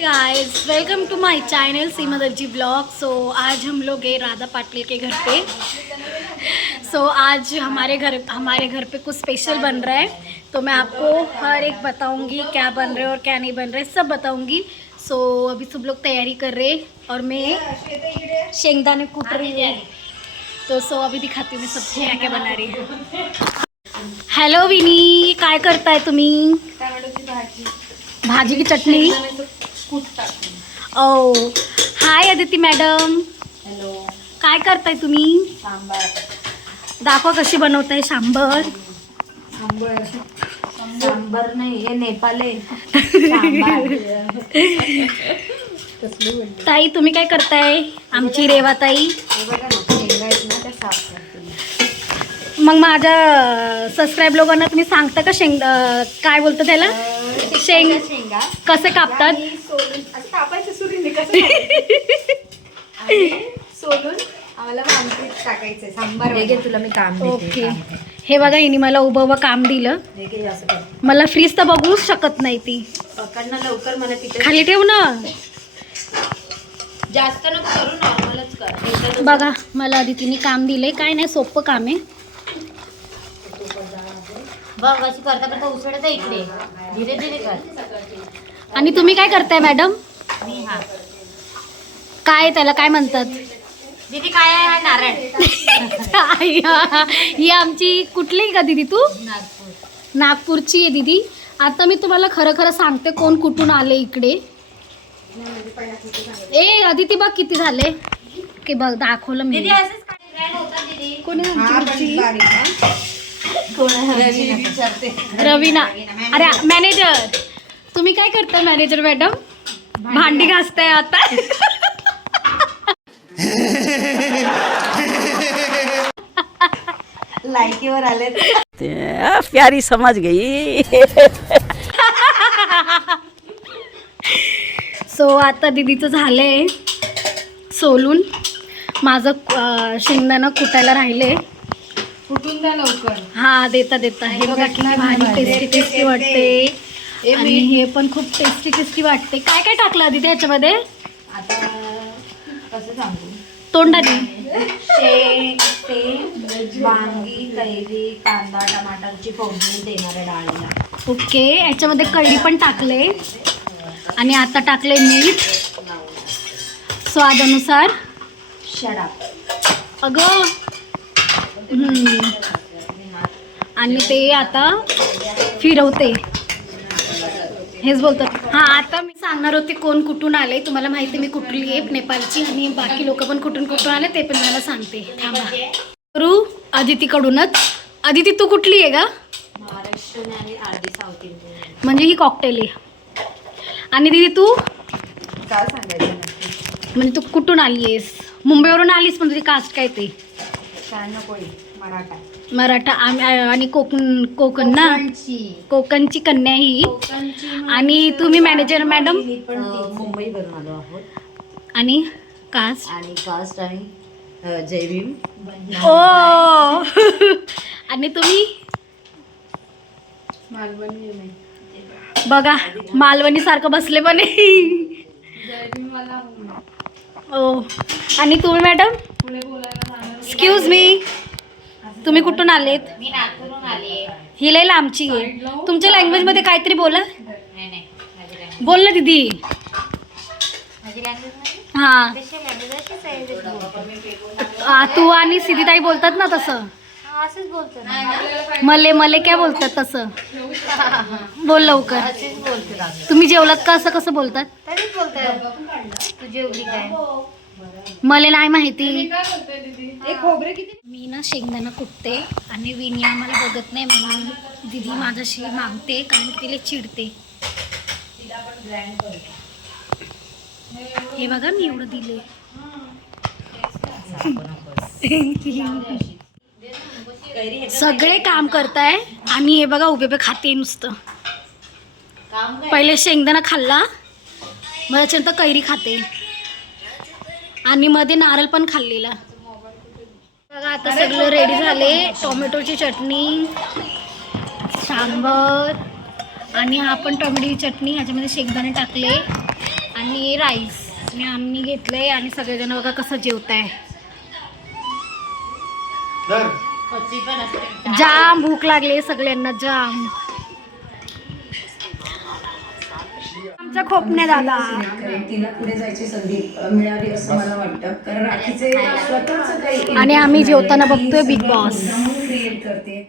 Guys, welcome to my channel Seema Darji blog. So आज हम लोग गए राधा पाटिल के घर पे। सो आज हमारे घर पे कुछ स्पेशल बन रहा है, तो मैं आपको हर एक बताऊंगी क्या बन रहा है और क्या नहीं बन रहा है, सब बताऊंगी। सो अभी सब लोग तैयारी कर रहे हैं और मैं शेंगदाने कूट रही हूँ। तो सो अभी दिखाती हूँ मैं सब क्या क्या बना रही हूँ। हेलो विनी, काय करताय तुम्ही? भाजी की चटणी। ओ हाय अदिती मॅडम, हॅलो, काय करताय तुम्ही? सांबार. दाखवा कशी बनवताय सांबर. सांबार नाही, हे नेपाले सांबार. ताई तुम्ही काय करताय? आमची रेवा ताई. हे बघा ना, शेंगा आहेत ना, त्या साफ करते. मग माझ्या सबस्क्राईब लोकांना तुम्ही सांगता का काय बोलतं त्याला? शेंगा कसे कापतात? सोलून असं कापायचं सुरीने कसं सोलून आम्हाला आमटीत टाकायचंय सांबार. हे घे, तुला मी काम देते. ओके, हे बघा हिने मला उभं काम दिलं. हे घे, असं कर. मला फ्रीज तर बघूच शकत नाही ती. पकड ना लवकर, मला तिथे खाली ठेव ना. जास्त नको करू, नॉर्मलच कर. बघा मला अदितीने काम दिलंय, काय नाही सोपं काम आहे. बघ अशी करता करता उसळायचं इकडे, धीरे धीरे कर. आणि तुम्ही काय करताय मॅडम? मी काय त्याला काय म्हणतात? दीदी काय आहे हा? नारळ. ही आमची कुठली का दीदी तू? नागपूर. नागपूरची आहे दीदी. आता मी तुम्हाला खरं खरं सांगते कोण कुठून आले इकडे. ए अदिती बघ किती झाले की बघ, दाखवलं मी. दीदी असंच काय होतं दीदी? कोण आहे आमची? कोण आहे? रवीना. अरे मॅनेजर, तुम्ही काय करताय मॅनेजर मॅडम? भांडी घासताय आता. लायकीवर आले. प्यारी समझ गई. सो आता दीदीचं झालंय सोलून, माझं शेंगदाणा कुटायला राहिले. कुठून द्या लवकर. हा देता देता. हे बघा किती भारी टेस्टी वाटते. आणि हे पण खूप टेस्टी वाटते. काय काय टाकलं आधी त्याच्यामध्ये? आता कसं सांगू, तोंडाने. शेंग, ते वांगी, कैरी, कांदा, टमाटरची फोडणी देणाऱ्या डाळीला. ओके, याच्यामध्ये कढी पण टाकले आणि आता टाकले मीठ स्वादानुसार. शडाप. अगं आणि ते आता फिरवते, हेच बोलतात. हां, आता मी सांगणार होते कोण कुठून आले. तुम्हाला माहिती मी कुठली आहे, नेपाळची. आणि बाकी लोक पण कुठून आले ते पण मला सांगते. थांबा करू अदितीकडूनच. अदिती तू कुठली आहे का? महाराष्ट्र आणि अर्धी साऊथ इंडियन. म्हणजे ही कॉकटेल आहे. आणि दीदी तू काय सांगायचं नक्की? म्हणजे तू कुठून आली आहेस? मुंबईवरून आलीस, पण तुझी कास्ट काय ते? काय नकोय, मराठा. मराठा. आणि कोकण ना, कोकणची कन्या ही. आणि तुम्ही मॅनेजर मॅडम? मुंबईवरून आलो आहोत. आणि कास्ट? आणि कास्ट आणि जय भीम. ओ. आणि तुम्ही? मालवणी. बघा मालवणी सारखं बसले पण. ओ. आणि तुम्ही मॅडम? एक्सक्यूज मी, तुम्ही कुठून आलेत? मी नागपूरहून आली आहे. ही लई लांबची आहे. तुमच्या लँग्वेजमध्ये काहीतरी बोला. नाही बोल ना दीदी. माझी लँग्वेज हां, तू आणि सिद्धीताई बोलतात ना तसं. असंच बोलतो ना. मले काय बोलतात तसं. बोल लवकर. असंच बोलतो. तुम्ही जेवलात का असं कसं बोलतात? तरीच बोलतोय. तू जेवली काय? मला नाही माहिती. मी ना शेंगदाणा कुटते आणि विनी आम्हाला बघत नाही म्हणून दीदी माझ्याशी मागते, कारण तिला चिडते. हे बघा मी एवढं दिले. सगळे काम करताय आणि हे बघा उभे खाते नुसतं. पहिले शेंगदाणा खाल्ला, मग त्याच्यानंतर कैरी खाते आणि मध्ये नारळ पण खाल्लेला. बघा आता सगळं रेडी झाले. टोमॅटोची चटणी, सांबर आणि हा पण टोमॅटोची चटणी, ह्याच्यामध्ये शेंगदाणे टाकले आणि राईस आणि आम्ही घेतले आणि सगळेजण बघा कसं जेवत आहे. कच्ची पण असते. जाम भूक लागली सगळ्यांना जाम. आमचा खोपणे दादा तिला पुढे जायची संधी मिळावी असं मला वाटतं, कारण राखीचे स्वतःच काही आणि आम्ही जेवताना बघतोय बिग बॉस. क्रिएट करते.